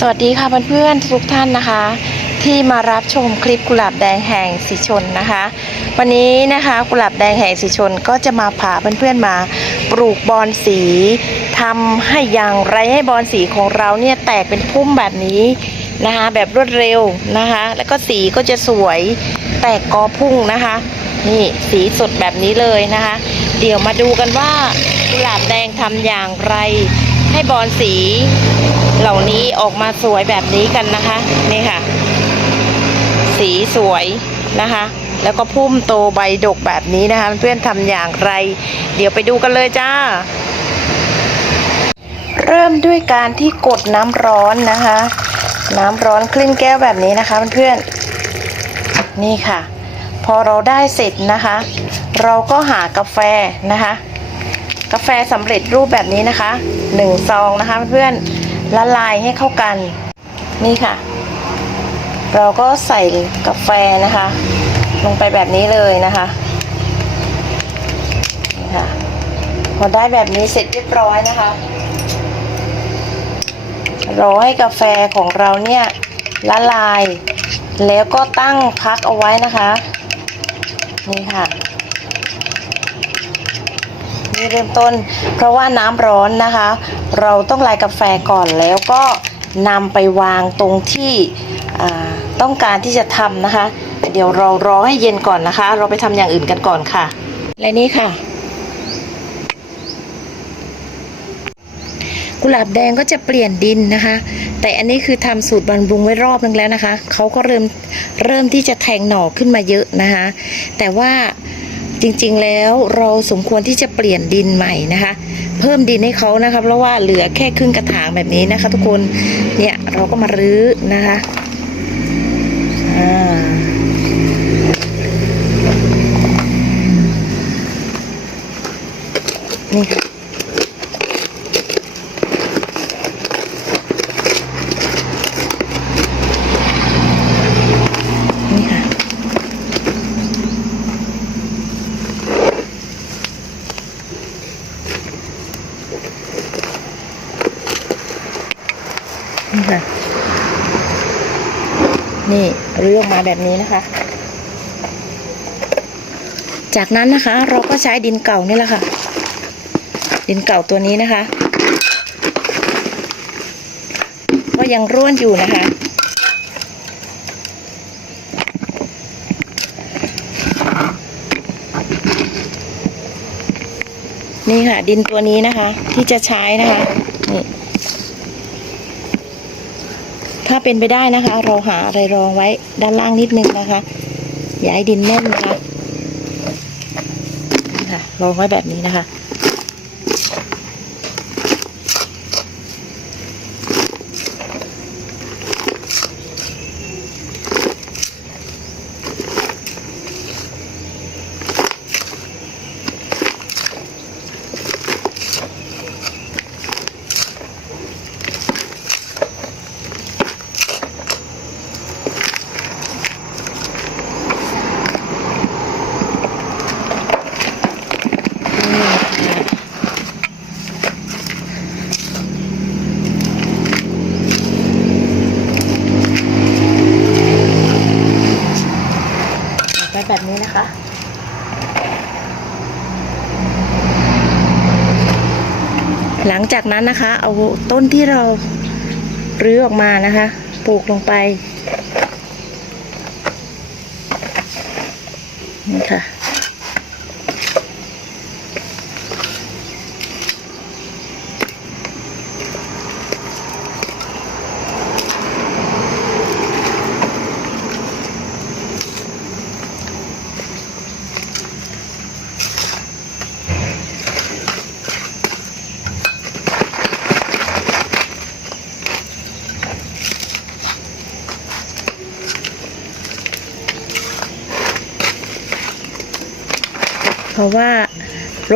สวัสดีค่ะเพื่อนๆทุกท่านนะคะ ที่มารับชมคลิปกุหลาบแดงแห่งสีชนนะคะ วันนี้นะคะกุหลาบแดงแห่งสีชนก็จะมาพาเพื่อนๆมาปลูกบอนสีทำให้อย่างไรให้บอนสีของเราเนี่ยแตกเป็นพุ่มแบบนี้นะคะ แบบรวดเร็วนะคะ แล้วก็สีก็จะสวยแตกกอพุ่งนะคะ นี่สีสดแบบนี้เลยนะคะ เดี๋ยวมาดูกันว่ากุหลาบแดงทำอย่างไร ให้บอนสีเหล่านี้ออกมาสวยแบบนี้กันนะคะนี่ค่ะ สีสวยนะคะ แล้วก็พุ่มโตใบดกแบบนี้นะคะ เพื่อนทำอย่างไร เดี๋ยวไปดูกันเลยจ้า เริ่มด้วยการที่กดน้ำร้อนนะคะ น้ำร้อนครึ่งแก้วแบบนี้นะคะเพื่อนๆนี่ค่ะ พอเราได้เสร็จนะคะ เราก็หากาแฟนะคะ กาแฟสำเร็จรูปแบบนี้นะคะหนึ่งซองนะคะเพื่อนละลายให้เข้ากันนี่ค่ะ เราก็ใส่กาแฟนะคะ ลงไปแบบนี้เลยนะคะนี่ค่ะพอได้แบบนี้เสร็จเรียบร้อยนะคะรอให้กาแฟของเราเนี่ยละลาย แล้วก็ตั้งพักเอาไว้นะคะ นี่ค่ะ นี่เริ่มต้น เพราะว่าน้ำร้อนนะคะ เราต้องลายกาแฟก่อนแล้วก็นำไปวางตรงที่ต้องการที่จะทำนะคะ เดี๋ยวเรารอให้เย็นก่อนนะคะ เราไปทำอย่างอื่นกันก่อนค่ะ และนี่ค่ะ กุหลาบแดงก็จะเปลี่ยนดินนะคะ แต่อันนี้คือทำสูตรบำรุงไว้รอบนึงแล้วนะคะเขาก็เริ่มเริ่มที่จะแทงหน่อขึ้นมาเยอะนะคะ แต่ว่า จริงๆแล้วเราสมควรที่จะเปลี่ยนดินใหม่นะคะ เพิ่มดินให้เขานะคะเพราะว่าเหลือแค่ครึ่งกระถางแบบนี้นะคะ ทุกคนเนี่ยเราก็มารื้อนะคะอ่านี่ค่ะ นี่ค่ะ นี่ค่ะ นี่รื้อออก มาแบบนี้นะคะ จากนั้นนะคะ เราก็ใช้ดินเก่านี่แหละค่ะ ดินเก่าตัวนี้นะคะ ก็ยังร่วนอยู่นะคะนี่ค่ะ ดินตัวนี้นะคะ ที่จะใช้นะคะนี่ ถ้าเป็นไปได้นะคะ เราหาอะไรรองไว้ด้านล่างนิดนึงนะคะ อย่าให้ดินแน่นนะคะนี่ค่ะรองไว้แบบนี้นะคะ ว้แบบนี้นะคะ หลังจากนั้นนะคะ เอาต้นที่เรารื้อออกมานะคะปลูกลงไปนี่ค่ะ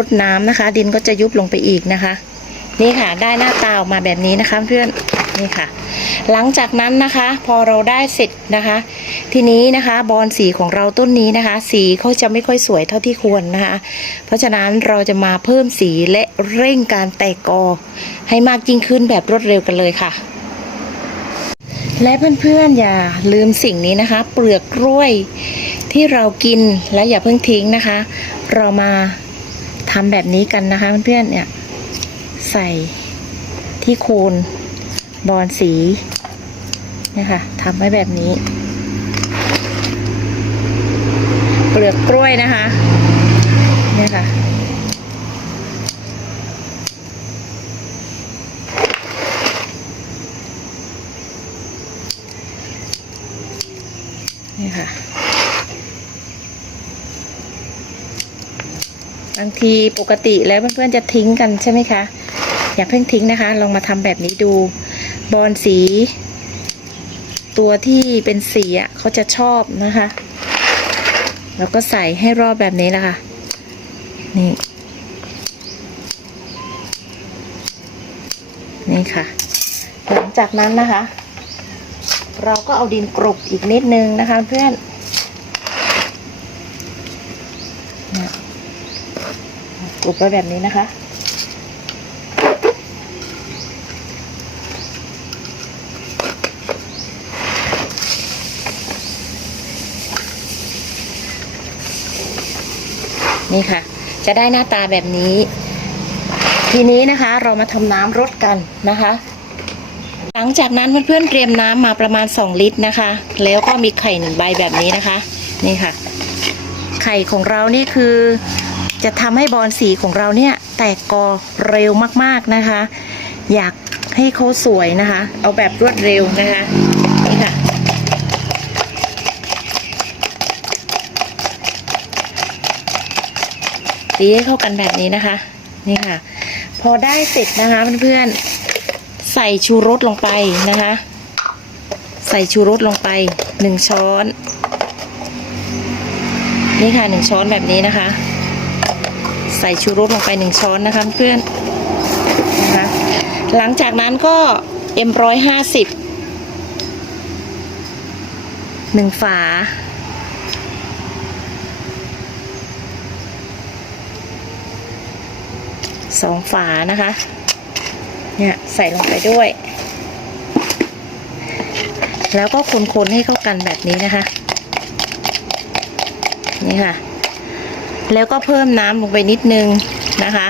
ดน้ำนะคะ ดินก็จะยุบลงไปอีกนะคะ นี่ค่ะได้หน้าตาออกมาแบบนี้นะคะ เพื่อนนี่ค่ะ หลังจากนั้นนะคะ พอเราได้เสร็จนะคะ ทีนี้นะคะบอนสีของเราต้นนี้นะคะ สีเขาจะไม่ค่อยสวยเท่าที่ควรนะคะ เพราะฉะนั้นเราจะมาเพิ่มสีและเร่งการแตกกอ ให้มากยิ่งขึ้นแบบรวดเร็วกันเลยค่ะและเพื่อนๆอย่าลืมสิ่งนี้นะคะ เปลือกกล้วยที่เรากินและอย่าเพิ่งทิ้งนะคะ เรามา ทำแบบนี้กันนะคะเพื่อนๆเนี่ย ใส่ที่โคนบอนสีเนี่ยค่ะทำไว้แบบนี้ เปลือกกล้วยนะคะเนี่ยค่ะนี่ค่ะ บางทีปกติแล้วเพื่อนๆจะทิ้งกันใช่ไหมคะ อย่าเพิ่งทิ้งนะคะ ลองมาทำแบบนี้ดู บอลสี ตัวที่เป็นสีอะเขาจะชอบนะคะ แล้วก็ใส่ให้รอบแบบนี้แหละค่ะนี่นี่ค่ะ หลังจากนั้นนะคะ เราก็เอาดินกรบอีกนิดนึงนะคะเพื่อนเนี่ย กรบไว้แบบนี้นะคะนี่ค่ะ จะได้หน้าตาแบบนี้ ทีนี้นะคะเรามาทำน้ำรดกันนะคะ หลังจากนั้นเพื่อนๆเตรียมน้ำมาประมาณ 2 ลิตรนะคะ แล้วก็มีไข่หนึ่งใบแบบนี้นะคะ นี่ค่ะ ไข่ของเรานี่คือ จะทำให้บอลสีของเราเนี่ยแตกกอเร็วมากๆนะคะ อยากให้เขาสวยนะคะ เอาแบบรวดเร็วนะคะนี่ค่ะตีให้เข้ากันแบบนี้นะคะนี่ค่ะ พอได้เสร็จนะคะเพื่อนๆใส่ชูรสลงไปนะคะ ใส่ชูรสลงไปหนึ่งช้อน นี่ค่ะหนึ่งช้อนแบบนี้นะคะ ใส่ชูรสลงไปหนึ่งช้อนนะคะเพื่อนนะคะหลังจากนั้นก็เอ็มร้อยห้าสิบหนึ่งฝา สองฝานะคะ เนี่ยใส่ลงไปด้วย แล้วก็คนๆให้เข้ากันแบบนี้นะคะ นี่ค่ะ แล้วก็เพิ่มน้ำลงไปนิดนึงนะคะ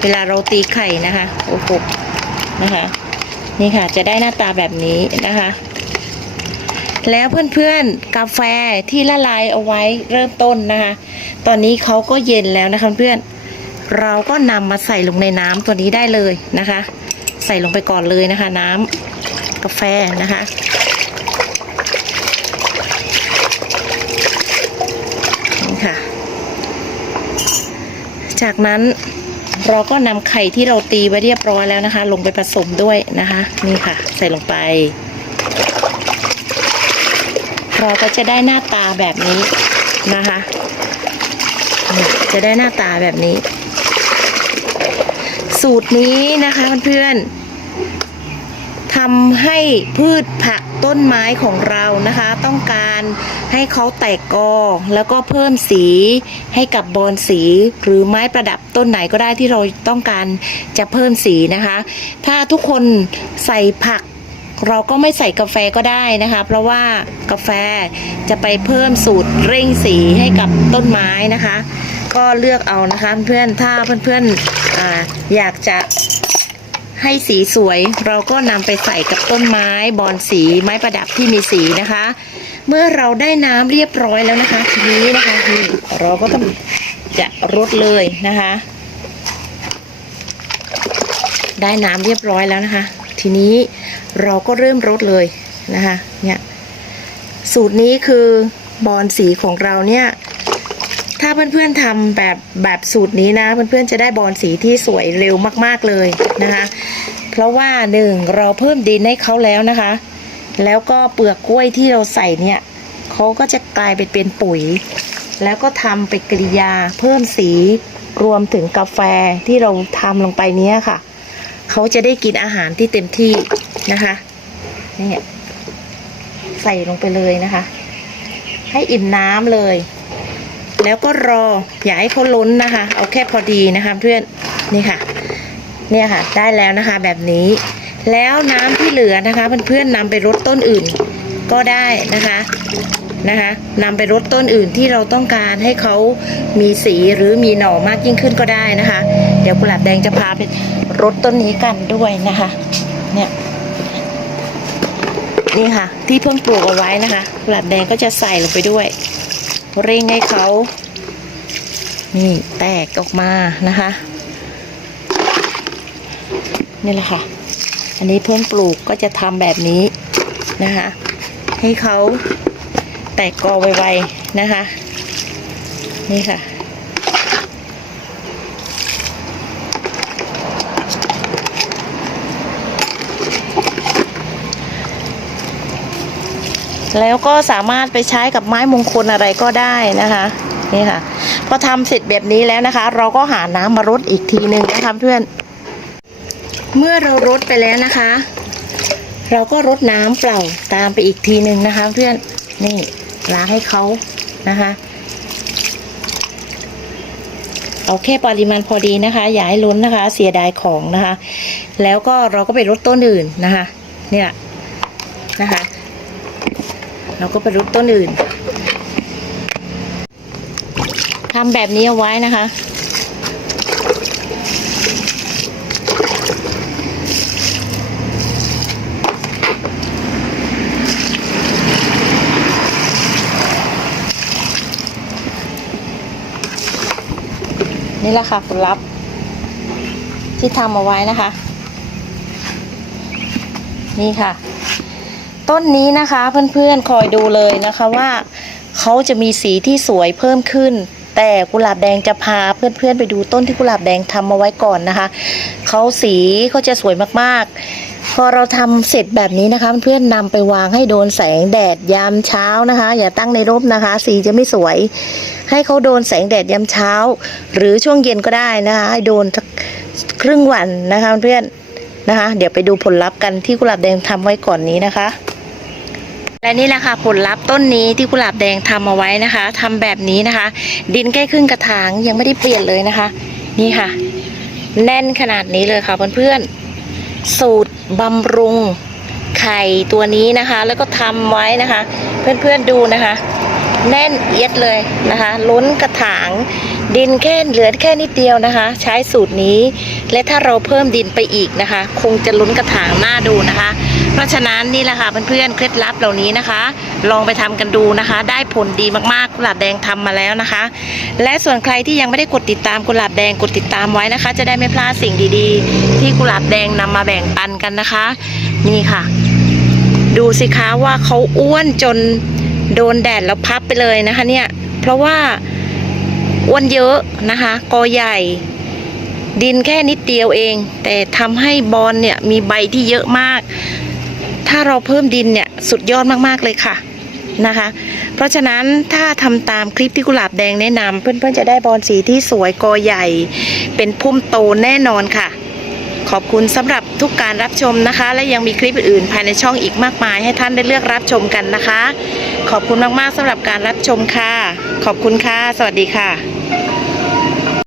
เวลาเราตีไข่นะคะโอ้โหนะคะ นี่ค่ะจะได้หน้าตาแบบนี้นะคะ แล้วเพื่อนๆกาแฟที่ละลายเอาไว้เริ่มต้นนะคะ ตอนนี้เขาก็เย็นแล้วนะคะเพื่อนเราก็นำมาใส่ลงในน้ำตัวนี้ได้เลยนะคะ ใส่ลงไปก่อนเลยนะคะ น้ำกาแฟนะคะนี่ค่ะ จากนั้นเราก็นำไข่ที่เราตีไว้เรียบร้อยแล้วนะคะ ลงไปผสมด้วยนะคะ นี่ค่ะ ใส่ลงไป เราก็จะได้หน้าตาแบบนี้นะคะ จะได้หน้าตาแบบนี้ สูตรนี้นะคะเพื่อนๆทำให้พืชผัก ต้นไม้ของเรานะคะ ต้องการให้เขาแตกกอแล้วก็เพิ่มสีให้กับบอนสี หรือไม้ประดับต้นไหนก็ได้ที่เราต้องการจะเพิ่มสีนะคะ ถ้าทุกคนใส่ผักเราก็ไม่ใส่กาแฟก็ได้นะคะ เพราะว่ากาแฟจะไปเพิ่มสูตรเร่งสีให้กับต้นไม้นะคะ ก็เลือกเอานะคะเพื่อนถ้าเพื่อนๆออยากจะ ให้สีสวย เราก็นำไปใส่กับต้นไม้บอนสีไม้ประดับที่มีสีนะคะ เมื่อเราได้น้ำเรียบร้อยแล้วนะคะทีนี้นะคะนี่เราก็ต้องจะรดเลยนะคะ ได้น้ำเรียบร้อยแล้วนะคะ ทีนี้เราก็เริ่มรดเลยนะคะเนี่ยสูตรนี้คือบอลสีของเราเนี่ย ถ้าเพื่อนๆทำแบบแบบสูตรนี้นะ เพื่อนๆจะได้บอลสีที่สวยเร็วมากๆเลยนะคะ เพราะว่าหนึ่งเราเพิ่มดินให้เขาแล้วนะคะ แล้วก็เปลือกกล้วยที่เราใส่เนี่ยเขาก็จะกลายไปเป็นปุ๋ย แล้วก็ทำไปกริยาเพิ่มสีรวมถึงกาแฟที่เราทำลงไปเนี้ยค่ะเขาจะได้กินอาหารที่เต็มที่นะคะนี่ใส่ลงไปเลยนะคะ ให้อิ่มน้ำเลย แล้วก็รออย่าให้เขาล้นนะคะ เอาแค่พอดีนะคะเพื่อนนี่ค่ะ เนี่ยค่ะ ได้แล้วนะคะแบบนี้ แล้วน้ำที่เหลือนะคะเพื่อนๆนำไปรดต้นอื่น ก็ได้นะคะนะคะนำไปรดต้นอื่นที่เราต้องการให้เขามีสีหรือมีหน่อมากยิ่งขึ้นก็ได้นะคะ เดี๋ยวกุหลาบแดงจะพาไปรดต้นนี้กันด้วยนะคะ เนี่ยนี่ค่ะ ที่เพิ่งปลูกเอาไว้นะคะกุหลาบแดงก็จะใส่ลงไปด้วย เร่งให้เขา นี่แตกออกมานะคะ นี่แหละค่ะ อันนี้เพิ่งปลูกก็จะทำแบบนี้นะคะ ให้เขาแตกกอไวๆนะคะ นี่ค่ะ แล้วก็สามารถไปใช้กับไม้มงคลอะไรก็ได้นะคะนี่ค่ะ พอทำเสร็จแบบนี้แล้วนะคะ เราก็หาน้ำมารดอีกทีหนึ่งนะคะเพื่อน เมื่อเรารดไปแล้วนะคะ เราก็รดน้ำเปล่าตามไปอีกทีหนึ่งนะคะ เพื่อนนี่ล้างให้เขานะคะ เอาแค่ปริมาณพอดีนะคะ อย่าให้ล้นนะคะ เสียดายของนะคะ แล้วก็เราก็ไปรดต้นอื่นนะคะ เนี่ยนะคะ เราก็ไปรุดต้นอื่นทำแบบนี้เอาไว้นะคะ นี่แหละค่ะผลลัพธ์ที่ทำเอาไว้นะคะ นี่ค่ะ ต้นนี้นะคะเพื่อนๆคอยดูเลยนะคะว่าเขาจะมีสีที่สวยเพิ่มขึ้น แต่กุหลาบแดงจะพาเพื่อนๆไปดูต้นที่กุหลาบแดงทำเอาไว้ก่อนนะคะเขาสีเขาจะสวยมากๆ พอเราทำเสร็จแบบนี้นะคะ เพื่อนๆนำไปวางให้โดนแสงแดดยามเช้านะคะ อย่าตั้งในร่มนะคะ สีจะไม่สวย ให้เขาโดนแสงแดดยามเช้า หรือช่วงเย็นก็ได้นะคะ ให้โดนสักครึ่งวันนะคะเพื่อนนะคะ เดี๋ยวไปดูผลลัพธ์กันที่กุหลาบแดงทำไว้ก่อนนี้นะคะ และนี่แหละค่ะผลลัพธ์ต้นนี้ที่กุหลาบแดงทำเอาไว้นะคะทำแบบนี้นะคะ ดินใกล้ครึ่งกระถางยังไม่ได้เปลี่ยนเลยนะคะ นี่ค่ะ แน่นขนาดนี้เลยค่ะเพื่อนๆสูตรบำรุงไข่ตัวนี้นะคะ แล้วก็ทำไว้นะคะ เพื่อนๆดูนะคะ แน่นเอียดเลยนะคะ ล้นกระถางดินแค่เหลือแค่นิดเดียวนะคะ ใช้สูตรนี้ และถ้าเราเพิ่มดินไปอีกนะคะ คงจะล้นกระถางหน้าดูนะคะ เพราะฉะนั้นนี่แหละค่ะเพื่อนๆเคล็ดลับเหล่านี้นะคะ ลองไปทำกันดูนะคะ ได้ผลดีมากๆกุหลาบแดงทำมาแล้วนะคะ และส่วนใครที่ยังไม่ได้กดติดตามกุหลาบแดงกดติดตามไว้นะคะ จะได้ไม่พลาดสิ่งดีๆ ที่กุหลาบแดงนำมาแบ่งปันกันนะคะ นี่ค่ะ ดูสิคะว่าเขาอ้วนจน โดนแดดแล้วพับไปเลยนะคะเนี่ย เพราะว่าอ้วนเยอะนะคะ กอใหญ่ ดินแค่นิดเดียวเอง แต่ทำให้บอลเนี่ยมีใบที่เยอะมาก ถ้าเราเพิ่มดินเนี่ยสุดยอดมากๆเลยค่ะนะคะ เพราะฉะนั้นถ้าทำตามคลิปที่กุหลาบแดงแนะนำเพื่อนๆจะได้บอลสีที่สวยกอใหญ่ เป็นพุ่มโตแน่นอนค่ะ ขอบคุณสำหรับทุกการรับชมนะคะ และยังมีคลิปอื่นภายในช่องอีกมากมาย ให้ท่านได้เลือกรับชมกันนะคะ ขอบคุณมากๆสำหรับการรับชมค่ะ ขอบคุณค่ะ สวัสดีค่ะ